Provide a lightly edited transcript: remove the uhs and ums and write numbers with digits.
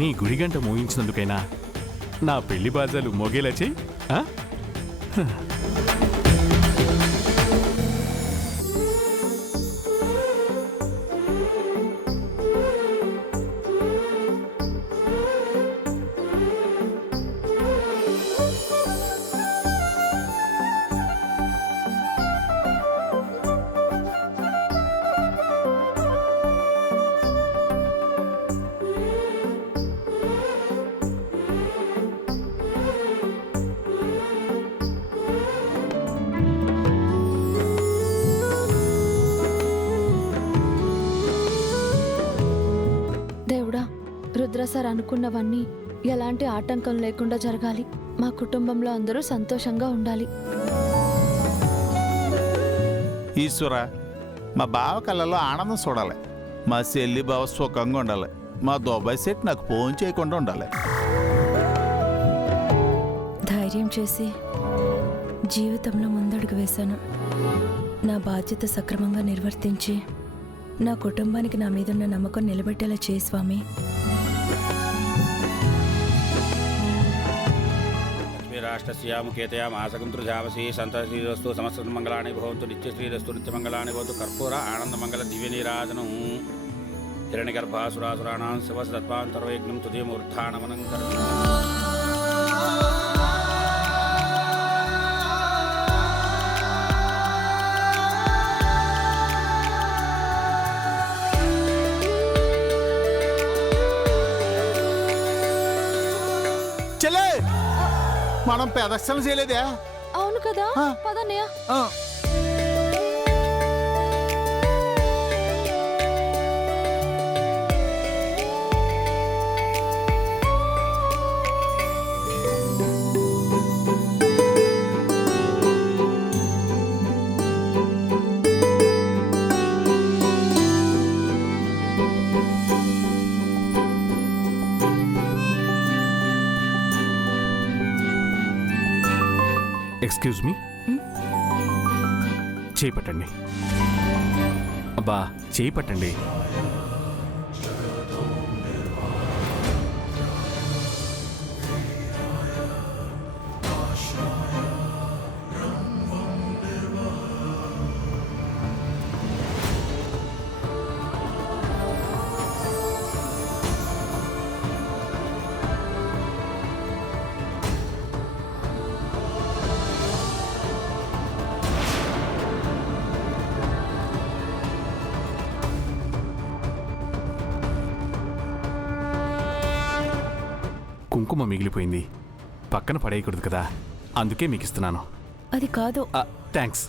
నీ గుడి గంట మోగించినందుకైనా నా పెళ్లి బాజాలు మోగేలా చెయ్యి. రుద్ర సార్ అనుకున్నవన్నీ ఎలాంటి ఆటంకం లేకుండా జరగాలి. మా కుటుంబంలో అందరూ సంతోషంగా ఉండాలి. ఈశ్వర, మా బావ కళ్ళలో ఆనందం చూడాలి. మా చెల్లి బావ సుఖంగా ఉండాలి. మా దుబాయ్ సెట్ నాకు ఫోన్ చేయకుండా ఉండాలి. ధైర్యం చేసి జీవితంలో ముందడుగు వేశాను. నా బాధ్యత సక్రమంగా నిర్వర్తించి నా కుటుంబానికి నా మీదున్న నమ్మకం నిలబెట్టేలా చేయి స్వామి. రాష్ట్రస్యాముకేతయా మాసకంతృజావసి సంతశ్రీరస్తు సమస్త మంగళాన్ని భవంతు నిత్యశ్రీరస్తు నిత్యమంగళాన్ని భవంతు కర్పూర ఆనందమంగళ దివ్య నీరాజనం హిరణ్యగర్భాసురాసురాణాం శివసత్వాంతర్వయజ్ఞం తుదయమూర్ధానమనంతరం. చెల్లే, మనం ప్రదర్శన చేయలేదే? అవును కదా, పదన్నయ్య. ఎక్స్క్యూజ్ మీ, చేయి పట్టండి. అబ్బా, చేయి పట్టండి. కుంకుమ మిగిలిపోయింది, పక్కన పడేయకూడదు కదా, అందుకే మీకు ఇస్తున్నాను. అది కాదు. థ్యాంక్స్.